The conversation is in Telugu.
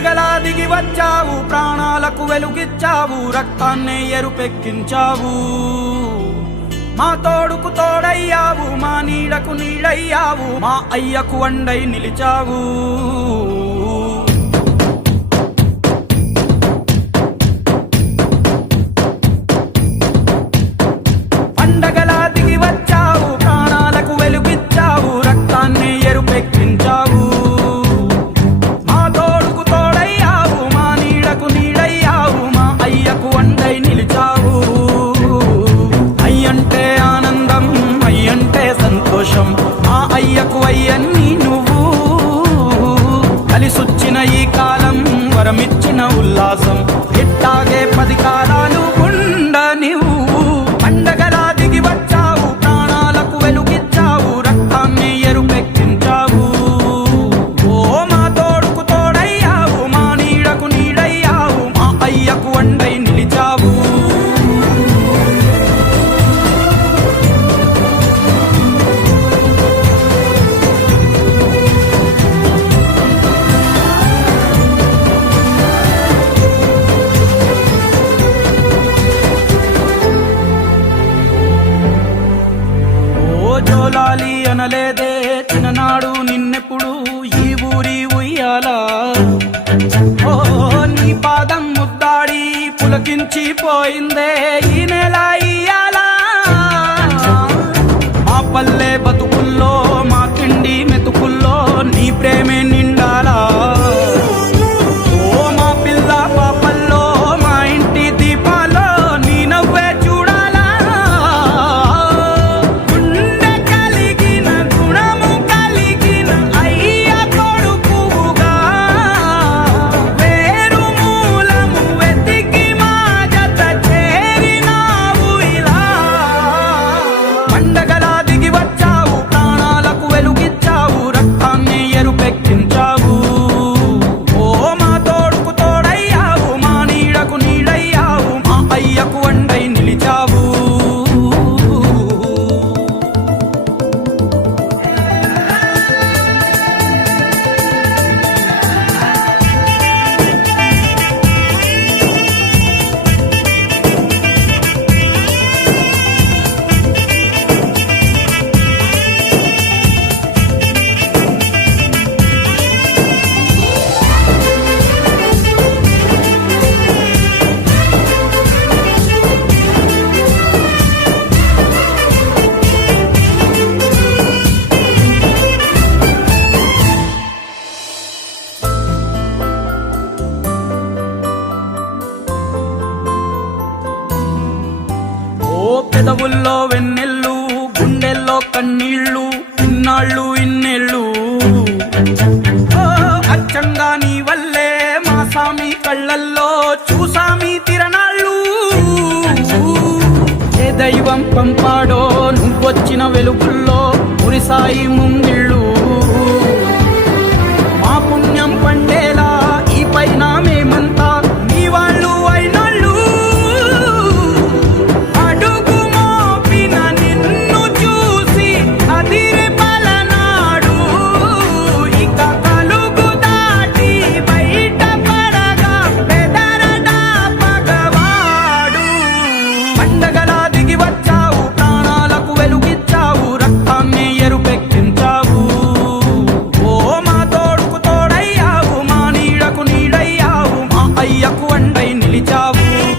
పండగలా దిగి వచ్చావు, ప్రాణాలకు వెలుగిచ్చావు, రక్తాన్నే ఎరుపెక్కించావు. మా తోడుకు తోడయ్యావు, మా నీడకు నీడయ్యావు, మా అయ్యకు వండై నిలిచావు. పండగలా దిగి వచ్చావు, ప్రాణాలకు వెలుగిచ్చావు, రక్తాన్ని ఎరుపెక్కించావు. మా తోడుకు తోడయ్యావు, మా నీడకు నీడయ్యావు, మా అయ్యకు వండై నిలిచావు. అయ్యంటే ఆనందం, అయ్యంటే సంతోషం, మా అయ్యకు అయ్యన్ని నువ్వు. కలిసొచ్చిన ఈ కాలం వరమిచ్చిన ఉల్లాసం, ఇట్టాగే 10 కాలాలు ఉండనివ్వు. పండగలా దిగి వచ్చావు, ప్రాణాలకు వెలుగిచ్చావు, రక్తాన్ని ఎరుపెక్కించావు. ఓ మా తోడుకు తోడయ్యావు, మా నీడకు నీడయ్యావు, మా అయ్యకు వండై నిలిచావు. జోలాలి అనలేదే చిన్ననాడు నిన్నెప్పుడు ఈ ఊరి ఉయ్యాలా. ఓ నీ పాదం ముద్దాడి పులకించి పోయిందే ఈ నెల ఇయ్యాలా. మా పల్లె బతుకుల్లో, మా తిండి మెతుకుల్లో నీ ప్రేమే నిండాలా. ఓ మా పిల్ల పాపల్లో, మా ఇంటి దీపాల్లో నీ నవ్వే చూడాలా. గుండె కలిగిన గుణము కలిగిన అయ్య కొడుకుగా, వేరు మూలము వెతికి మా జత చేరినావు ఇలా. పండగలా దిగి వచ్చావు, ప్రాణాలకు వెలుగిచ్చావు, రక్తాన్ని ఎరుపెక్కించావు. ఓ మా తోడుకు తోడయ్యావు, మా నీడకు నీడయ్యావు, మా అయ్యకు వండై నిలిచావు. పెదవుల్లో వెన్నెల్లు, గుండెల్లో కన్నీళ్ళు, ఇన్నాళ్ళు ఇన్నేళ్ళు. ఓ అచ్చంగా నీ వల్లే మా సామి కళ్ళల్లో చూసామి తిరణాళ్ళు. ఏ దైవం పంపాడో నువ్వొచ్చిన వెలుగుల్లో కురిసాయి ముంగిళ్ళు.